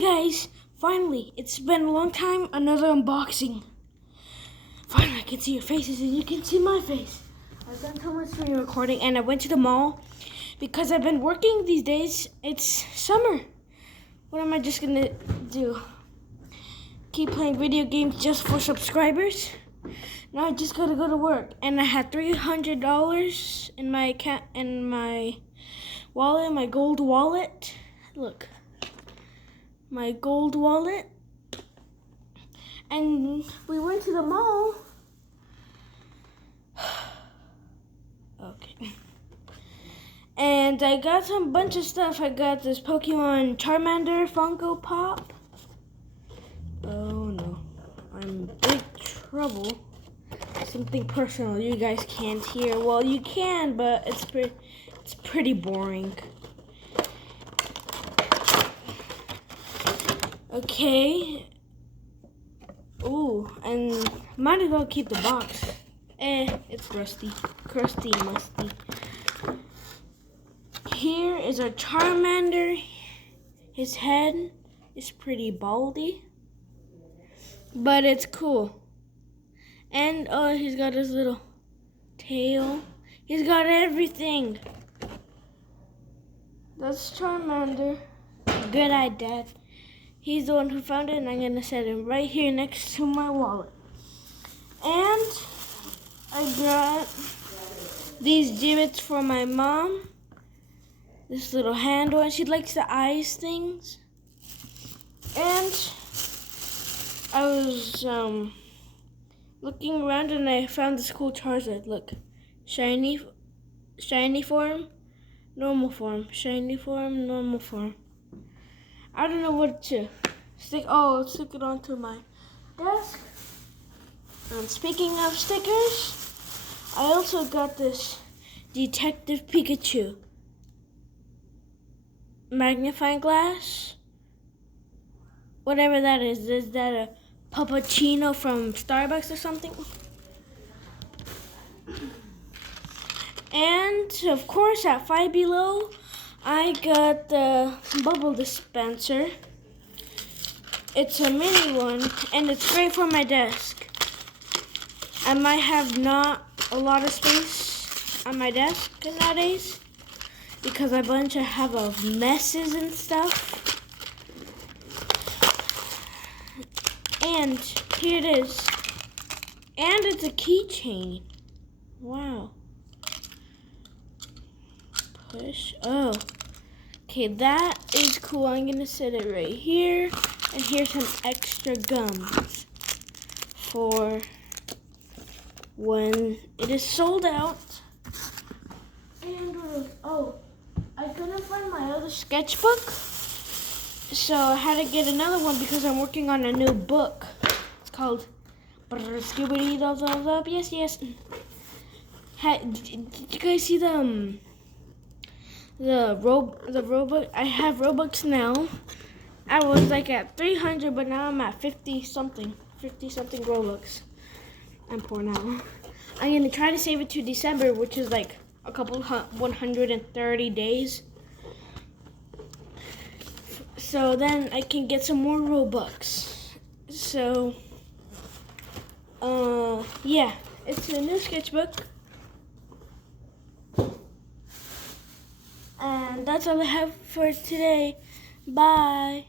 Guys, finally, it's been a long time, another unboxing. Finally, I can see your faces and you can see my face. I've done so much screen recording and I went to the mall because I've been working these days. It's summer. What am I just gonna do? Keep playing video games just for subscribers? Now I just gotta go to work. And I had $300 in my account, in my wallet, my gold wallet. Look. My gold wallet, and we went to the mall. Okay. And I got some bunch of stuff. I got this Pokemon Charmander Funko Pop. Oh no, I'm in big trouble. Something personal you guys can't hear. Well, you can, but it's pretty boring. Okay. Ooh, and might as well keep the box. It's rusty. Crusty and musty. Here is our Charmander. His head is pretty baldy, but it's cool. And he's got his little tail. He's got everything. That's Charmander. Good eye, Dad. He's the one who found it, and I'm gonna set him right here next to my wallet. And I got these gibbets for my mom. This little handle, and she likes the eyes things. And I was looking around, and I found this cool Charizard. Look, shiny form, normal form, shiny form, normal form. I don't know what to stick. Oh, I'll stick it onto my desk. And speaking of stickers, I also got this Detective Pikachu magnifying glass. Whatever that is. Is that a puppuccino from Starbucks or something? And of course, at Five Below, I got the bubble dispenser. It's a mini one, and it's great for my desk. I might have not a lot of space on my desk nowadays because I have of messes and stuff. And here it is. And it's a keychain. Wow. Push. Oh. Okay, that is cool. I'm gonna set it right here. And here's some extra gums for when it is sold out. And oh, I couldn't find my other sketchbook, so I had to get another one because I'm working on a new book. It's called Skibidi Dub Dub Dub. Yes, yes. Did you guys see the Robux? I have Robux now. I was like at 300, but now I'm at 50 something Robux. I'm poor now. I'm gonna try to save it to December, which is like a couple 130 days. So then I can get some more Robux. So, yeah, it's a new sketchbook. And that's all I have for today. Bye.